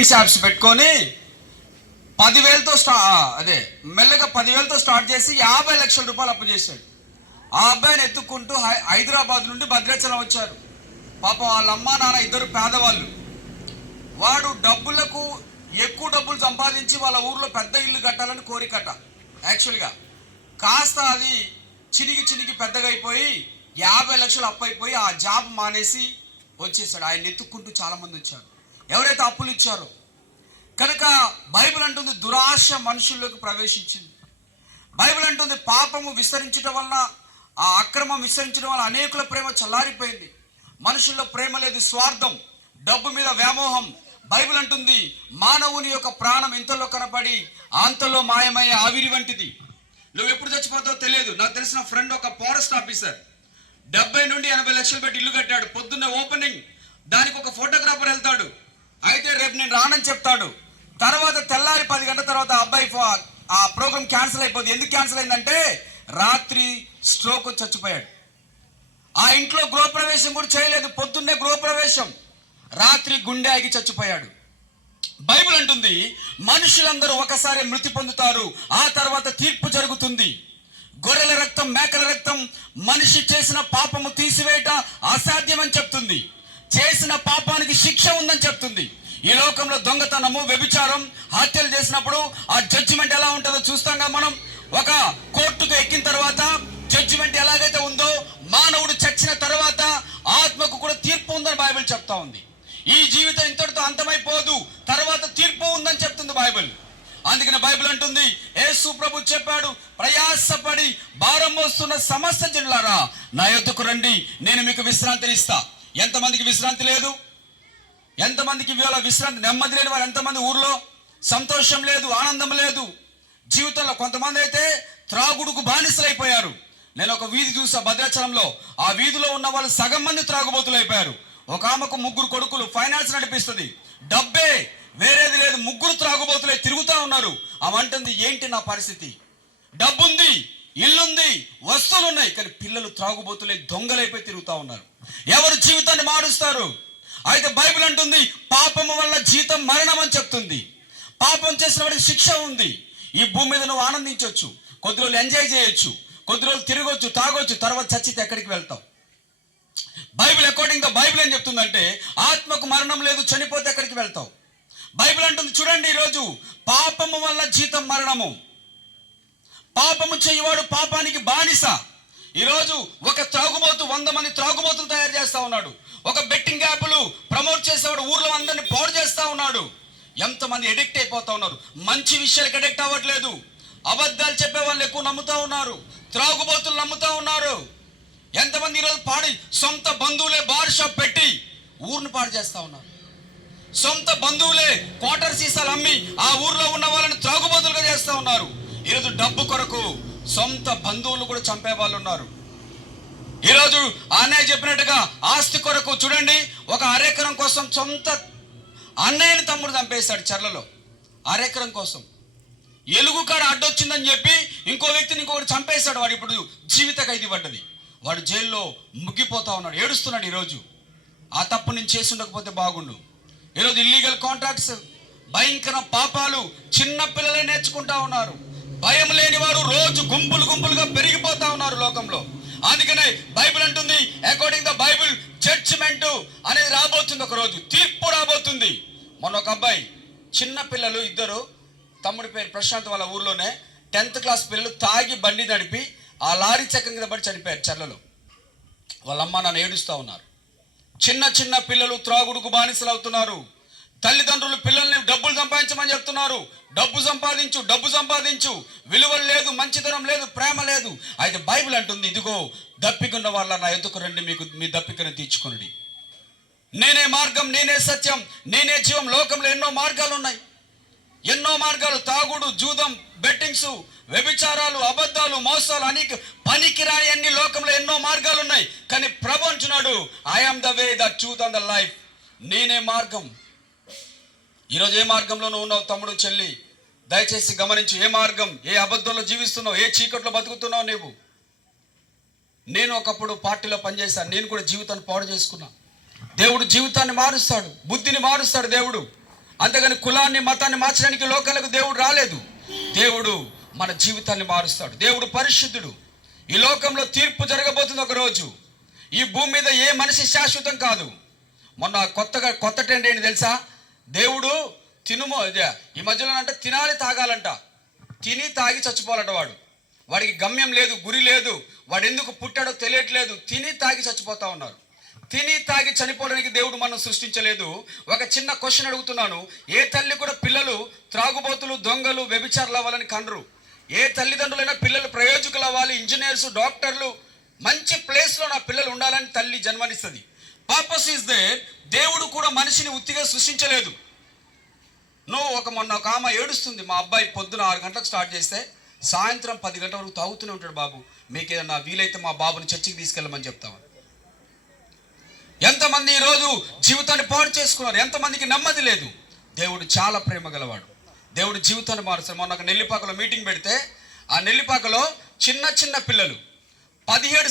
Apps పెట్టుకొని పదివేలతో స్టా అదే మెల్లగా పదివేలతో స్టార్ట్ చేసి యాభై లక్షల రూపాయలు అప్పు చేశాడు. ఆ అబ్బాయిని ఎత్తుక్కుంటూ హై- హైదరాబాద్ నుండి భద్రాచలం వచ్చారు. పాపం వాళ్ళ అమ్మ నాన్న ఇద్దరు పేదవాళ్ళు. వాడు డబ్బులకు ఎక్కువ డబ్బులు సంపాదించి వాళ్ళ ఊర్లో పెద్ద ఇల్లు కట్టాలని కోరికట. యాక్చువల్గా కాస్త అది చినిగి చినిగి పెద్దగా అయిపోయి యాభై లక్షలు అప్పు అయిపోయి ఆ జాబ్ మానేసి వచ్చేసాడు. ఆయన ఎత్తుక్కుంటూ చాలామంది వచ్చారు. ఎవరైతే అప్పులు ఇచ్చారో. కనుక బైబిల్ అంటుంది దురాశ మనుషుల్లోకి ప్రవేశించింది. బైబిల్ అంటుంది పాపము విస్తరించడం వలన ఆ అక్రమం విస్తరించడం వల్ల అనేకుల ప్రేమ చల్లారిపోయింది. మనుషుల్లో ప్రేమ లేదు స్వార్థం డబ్బు మీద వ్యామోహం. బైబిల్ అంటుంది మానవుని యొక్క ప్రాణం ఇంతలో కనపడి అంతలో మాయమయ్యే ఆవిరి వంటిది. నువ్వు ఎప్పుడు చచ్చిపోతావో తెలియదు. నాకు తెలిసిన ఫ్రెండ్ ఒక ఫారెస్ట్ ఆఫీసర్. డెబ్బై నుండి ఎనభై లక్షలు పెట్టి ఇల్లు కట్టాడు. పొద్దున్న ఓపెనింగ్. దానికి ఒక ఫోటోగ్రాఫర్ అని చెప్తాడు. తర్వాత తెల్లారి పది గంటల తర్వాత అబ్బాయి ఆ ప్రోగ్రామ్ క్యాన్సిల్ అయిపోతుంది ఎందుకు క్యాన్సిల్ అయిందంటే రాత్రి స్ట్రోక్ చచ్చిపోయాడు. ఆ ఇంట్లో గృహప్రవేశం కూడా చేయలేదు. పొద్దున్నే గృహప్రవేశం. రాత్రి గుండె ఆగి చచ్చిపోయాడు. బైబిల్ అంటుంది మనుషులందరూ ఒకసారి మృతి పొందుతారు. ఆ తర్వాత తీర్పు జరుగుతుంది. గొర్రెల రక్తం మేకల రక్తం మనిషి చేసిన పాపము తీసివేయట అసాధ్యమని చెప్తుంది. చేసిన పాపానికి శిక్ష ఉందని చెప్తుంది. ఈ లోకంలో దొంగతనము వ్యభిచారం హత్యలు చేసినప్పుడు ఆ జడ్జిమెంట్ ఎలా ఉంటుందో చూస్తాం కదా మనం. ఒక కోర్టుకు ఎక్కిన తర్వాత జడ్జిమెంట్ ఎలాగైతే ఉందో మానవుడు చచ్చిన తర్వాత ఆత్మకు కూడా తీర్పు ఉందని బైబిల్ చెప్తా ఉంది. ఈ జీవితం ఇంతటితో అంతమైపోదు. తర్వాత తీర్పు ఉందని చెప్తుంది బైబిల్. అందుకని బైబిల్ అంటుంది యేసు ప్రభు చెప్పాడు ప్రయాసపడి భారం మోస్తున్న సమస్త జనులారా నా యొద్దకు రండి నేను మీకు విశ్రాంతిని ఇస్తా ఎంతమందికి విశ్రాంతి లేదు? ఎంతమందికి ఇవాళ విశ్రాంతి నెమ్మది లేని వారు ఎంతమంది ఊర్లో? సంతోషం లేదు ఆనందం లేదు. జీవితంలో కొంతమంది అయితే త్రాగుడుకు బానిసలైపోయారు. నేను ఒక వీధి చూసా భద్రాచలంలో. ఆ వీధిలో ఉన్న వాళ్ళు సగం మంది త్రాగుబోతులు అయిపోయారు ఒక ఆమెకు ముగ్గురు కొడుకులు ఫైనాన్స్ నడిపిస్తుంది. డబ్బే వేరేది లేదు ముగ్గురు త్రాగుబోతులే తిరుగుతూ ఉన్నారు. ఆమె అంటుంది ఏంటి నా పరిస్థితి? డబ్బుంది ఇల్లుంది వస్తువులు ఉన్నాయి కానీ పిల్లలు త్రాగుబోతులే దొంగలైపోయి తిరుగుతూ ఉన్నారు. ఎవరు జీవితాన్ని మారుస్తారు? అయితే బైబిల్ అంటుంది పాపము వల్ల జీతం మరణం అని చెప్తుంది. పాపం చేసిన వాడికి శిక్ష ఉంది. ఈ భూమి మీద నువ్వు ఆనందించవచ్చు కొద్ది రోజులు ఎంజాయ్ చేయొచ్చు. కొద్ది రోజులు తిరగొచ్చు తాగొచ్చు తర్వాత చచ్చితే ఎక్కడికి వెళ్తావు? బైబిల్ అకార్డింగ్ ద బైబిల్ ఏం చెప్తుందంటే ఆత్మకు మరణం లేదు చనిపోతే ఎక్కడికి వెళ్తావు? బైబిల్ అంటుంది చూడండి ఈరోజు పాపము వల్ల జీతం మరణము. పాపము చేయవాడు పాపానికి బానిస. ఈరోజు ఒక త్రాగుబోతు వంద మంది త్రాగుబోతులు తయారు చేస్తా ఉన్నాడు. ఒక బెట్టింగ్ యాప్లు ప్రమోట్ చేసేవాడు ఊర్లో అందరిని పాడు చేస్తా ఉన్నాడు. ఎంతమంది ఎడిక్ట్ అయిపోతా ఉన్నారు. మంచి విషయాలకు ఎడిక్ట్ అవ్వట్లేదు. అబద్ధాలు చెప్పే వాళ్ళు ఎక్కువ నమ్ముతా ఉన్నారు. త్రాగుబోతులు నమ్ముతా ఉన్నారు. ఎంతమంది ఈరోజు పాడి సొంత బంధువులే బార్ షాప్ పెట్టి ఊరిని పాడు చేస్తా ఉన్నారు. సొంత బంధువులే క్వార్టర్ సీసాలు అమ్మి ఆ ఊర్లో ఉన్న వాళ్ళని త్రాగుబోతులుగా చేస్తా ఉన్నారు. ఈరోజు డబ్బు కొరకు సొంత బంధువులు కూడా చంపే వాళ్ళు ఉన్నారు. ఈరోజు అన్నయ్య చెప్పినట్టుగా ఆస్తి కొరకు చూడండి ఒక అరెకరం కోసం సొంత అన్నయ్యని తమ్ముడు చంపేశాడు చర్లలో. అరెకరం కోసం. ఎలుగు కాడ అడ్డొచ్చిందని చెప్పి ఇంకో వ్యక్తిని ఇంకొకటి చంపేశాడు. వాడు ఇప్పుడు జీవిత ఖైదీ పడ్డది. వాడు జైల్లో ముగ్గిపోతా ఉన్నాడు ఏడుస్తున్నాడు ఈరోజు. ఆ తప్పు నేను చేసి ఉండకపోతే బాగుండు. ఈరోజు ఇల్లీగల్ కాంట్రాక్ట్స్ భయంకర పాపాలు చిన్న పిల్లలే నేర్చుకుంటా ఉన్నారు. భయం లేని వారు రోజు గుంపులు గుంపులుగా పెరిగిపోతా ఉన్నారు లోకంలో. అందుకనే బైబిల్ అంటుంది అకార్డింగ్ ద బైబిల్ జడ్జిమెంట్ అనేది రాబోతుంది ఒక రోజు. తీర్పు రాబోతుంది. మొన్న ఒక అబ్బాయి చిన్న పిల్లలు ఇద్దరు తమ్ముడి పేరు ప్రశాంత్ వాళ్ళ ఊర్లోనే టెన్త్ క్లాస్ పిల్లలు తాగి బండి నడిపి ఆ లారీ చక్రం కింద పడి చనిపోయారు చెల్లలు వాళ్ళ అమ్మ నాన్న ఏడుస్తూ ఉన్నారు. చిన్న చిన్న పిల్లలు త్రాగుడుకు బానిసలు అవుతున్నారు. తల్లిదండ్రులు పిల్లల్ని డబ్బులు సంపాదించమని చెప్తున్నారు. డబ్బు సంపాదించు డబ్బు సంపాదించు. విలువలు లేదు మంచితనం లేదు ప్రేమ లేదు. అయితే బైబిల్ అంటుంది ఇదిగో దప్పికున్న వాళ్ళ నా ఎదుకు రండి మీకు మీ దప్పికను తీర్చుకునండి. నేనే మార్గం నేనే సత్యం నేనే జీవం లోకంలో ఎన్నో మార్గాలు ఉన్నాయి. ఎన్నో మార్గాలు తాగుడు జూదం బెట్టింగ్స్ వ్యభిచారాలు అబద్ధాలు మోసాలు అనేక పనికిరాని అన్ని లోకంలో ఎన్నో మార్గాలు ఉన్నాయి. కానీ ప్రభు అంటున్నాడు I am the way the truth and the life నేనే మార్గం. ఈరోజు ఏ మార్గంలో నువ్వు ఉన్నావు తమ్ముడు చెల్లి? దయచేసి గమనించి ఏ మార్గం ఏ అబద్ధంలో జీవిస్తున్నావు ఏ చీకట్లో బతుకుతున్నావు నీవు? నేను ఒకప్పుడు పార్టీలో పనిచేశాను నేను కూడా జీవితాన్ని పాడు చేసుకున్నా. దేవుడు జీవితాన్ని మారుస్తాడు బుద్ధిని మారుస్తాడు దేవుడు. అంతేగాని కులాన్ని మతాన్ని మార్చడానికి లోకాలకు దేవుడు రాలేదు. దేవుడు మన జీవితాన్ని మారుస్తాడు. దేవుడు పరిశుద్ధుడు. ఈ లోకంలో తీర్పు జరగబోతుంది ఒక రోజు. ఈ భూమి మీద ఏ మనిషి శాశ్వతం కాదు. మొన్న కొత్తగా కొత్త ట్రెండ్ ఏంటి తెలుసా? దేవుడు తినుమో ఈ మధ్యలో అంటే తినాలి తాగాలంట. తిని తాగి చచ్చిపోవాలంట వాడు. వాడికి గమ్యం లేదు గురి లేదు వాడు ఎందుకు పుట్టాడో తెలియట్లేదు. తిని తాగి చచ్చిపోతా ఉన్నారు. తిని తాగి చనిపోవడానికి దేవుడు మనం సృష్టించలేదు. ఒక చిన్న క్వశ్చన్ అడుగుతున్నాను. ఏ తల్లి కూడా పిల్లలు త్రాగుబోతులు దొంగలు వ్యభిచారులు అవ్వాలని కనరు ఏ తల్లిదండ్రులైనా పిల్లలు ప్రయోజకులు అవ్వాలి ఇంజనీర్స్ డాక్టర్లు మంచి ప్లేస్లో నా పిల్లలు ఉండాలని తల్లి జన్మనిస్తుంది. పర్పస్ ఈస్ దేర్ దేవుడు కూడా మనిషిని ఉత్తిగా సృష్టించలేదు. నువ్వు ఒక మొన్న ఒక ఆమె ఏడుస్తుంది మా అబ్బాయి పొద్దున ఆరు గంటలకు స్టార్ట్ చేస్తే సాయంత్రం పది గంటల వరకు తాగుతూనే ఉంటాడు బాబు. మీకు ఏదన్నా వీలైతే మా బాబుని చర్చికి తీసుకెళ్ళమని చెప్తాము ఎంతమంది ఈరోజు జీవితాన్ని పాడు చేసుకున్నారు ఎంతమందికి నెమ్మది లేదు. దేవుడు చాలా ప్రేమ గలవాడు. దేవుడు జీవితాన్ని మారుస్తాడు. మొన్న ఒక నెల్లిపాకలో మీటింగ్ పెడితే ఆ నెల్లిపాకలో చిన్న చిన్న పిల్లలు పదిహేడు